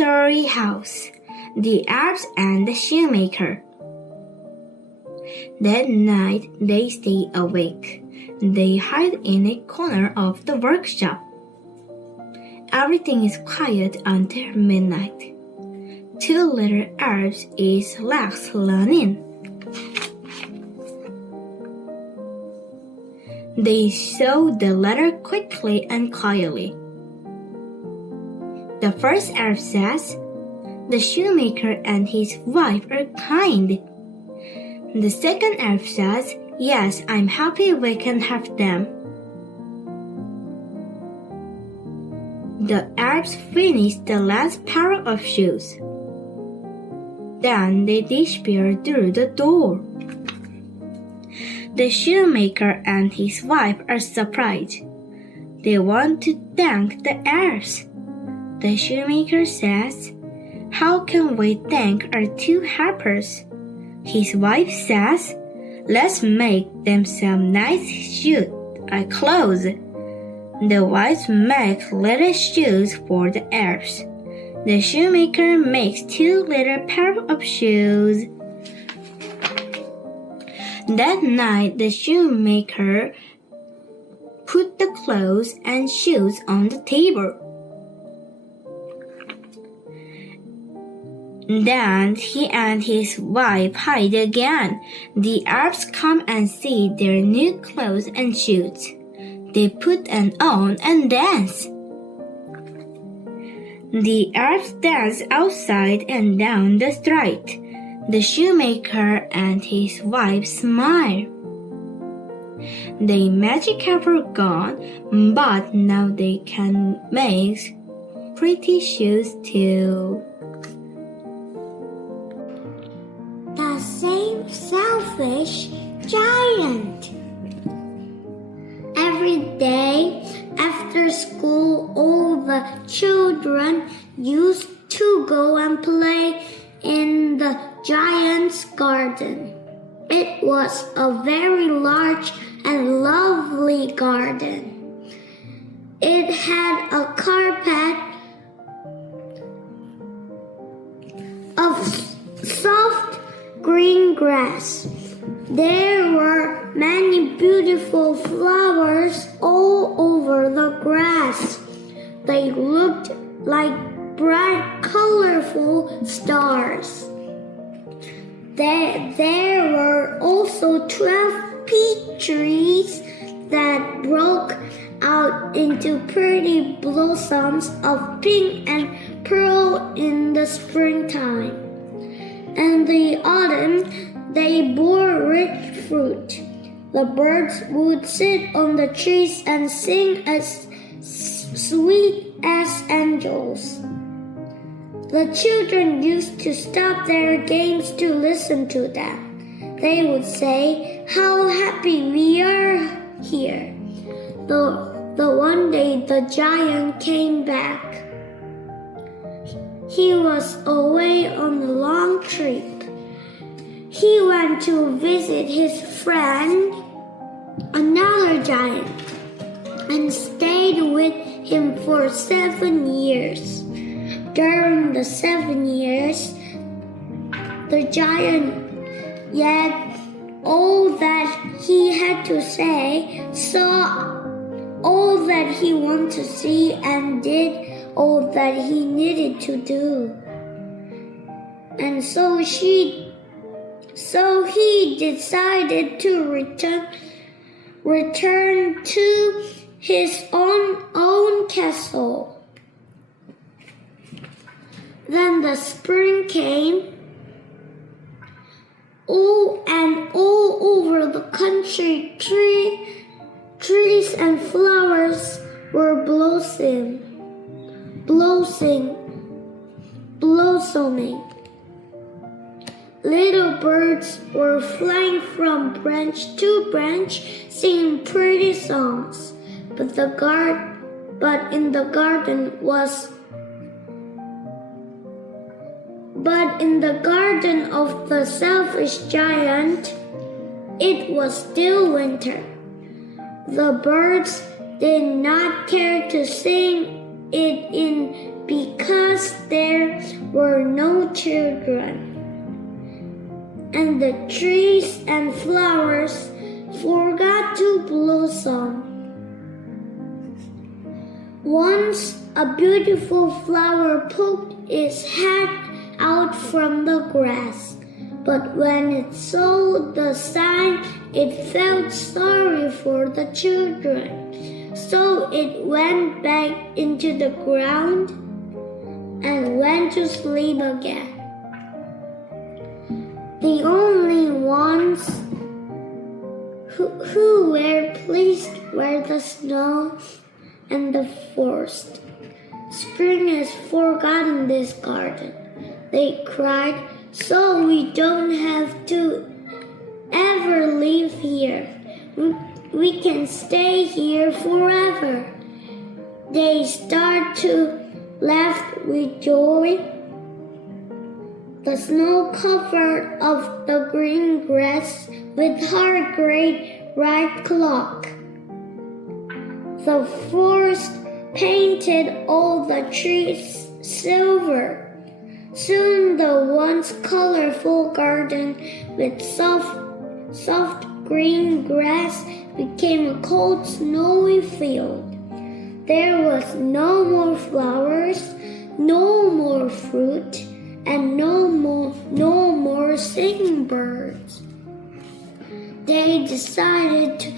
Story House, The Elves and the Shoemaker. That night they stay awake. They hide in a corner of the workshop. Everything is quiet until midnight. Two little elves is Lex learning. They show the letter quickly and quietly. The first elf says, "The shoemaker and his wife are kind." The second elf says, "Yes, I'm happy we can have them." The elves finish the last pair of shoes. Then they disappear through the door. The shoemaker and his wife are surprised. They want to thank the elves. The shoemaker says, "How can we thank our two helpers?" His wife says, "Let's make them some nice clothes." The wives make little shoes for the elves. The shoemaker makes two little pairs of shoes. That night, the shoemaker put the clothes and shoes on the table. Then he and his wife hide again. The elves come and see their new clothes and shoes. They put them on and dance. The elves dance outside and down the street. The shoemaker and his wife smile. The magic have gone, but now they can make pretty shoes too. The same selfish giant. Every day after school, all the children used to go and play in the giant's garden. It was a very large and lovely garden. It had a carpet of soft green grass. There were many beautiful flowers all over the grass. They looked like bright, colorful stars. There were also 12 peach trees that broke out into pretty blossoms of pink and pearl in the springtime. In the autumn, they bore rich fruit. The birds would sit on the trees and sing as sweet as angels. The children used to stop their games to listen to them. They would say, "How happy we are here." The one day the giant came back. He was away on a long trip. He went to visit his friend, another giant, and stayed with him for 7 years. During the 7 years, the giant yet all that he had to say, saw all that he wanted to see, and did all that he needed to do. And so he decided to return to his own castle. Then the spring came. All over the country, trees and flowers were blossoming. Little birds were flying from branch to branch, singing pretty songs. But in the garden of the selfish giant, it was still winter. The birds did not care to sing it in because there were no children. And the trees and flowers forgot to blossom. Once a beautiful flower poked its head out from the grass, but when it saw the sign, it felt sorry for the children. So it went back into the ground and went to sleep again. The only ones who were pleased were the snow and the forest. Spring has forgotten this garden, they cried, so we don't have to ever leave here. We can stay here forever. They start to laugh with joy. The snow covered of the green grass with her great bright clock. The forest painted all the trees silver. Soon the once colorful garden with soft green grass became a cold snowy field. There was no more flowers, no more fruit, and no more singing birds. They decided to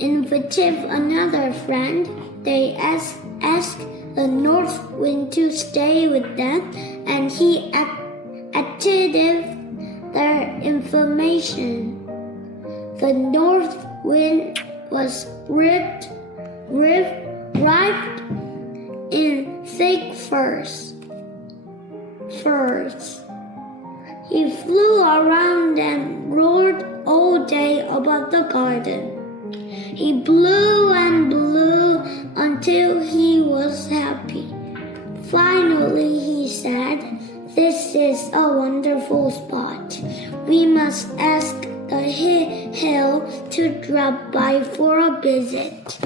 invite another friend. They asked the north wind to stay with them, and he acted their information. The north wind was wrapped in thick furs. He flew around and roared all day about the garden. He blew and blew until he was happy. Finally, he said, "This is a wonderful spot. We must ask the hill to drop by for a visit."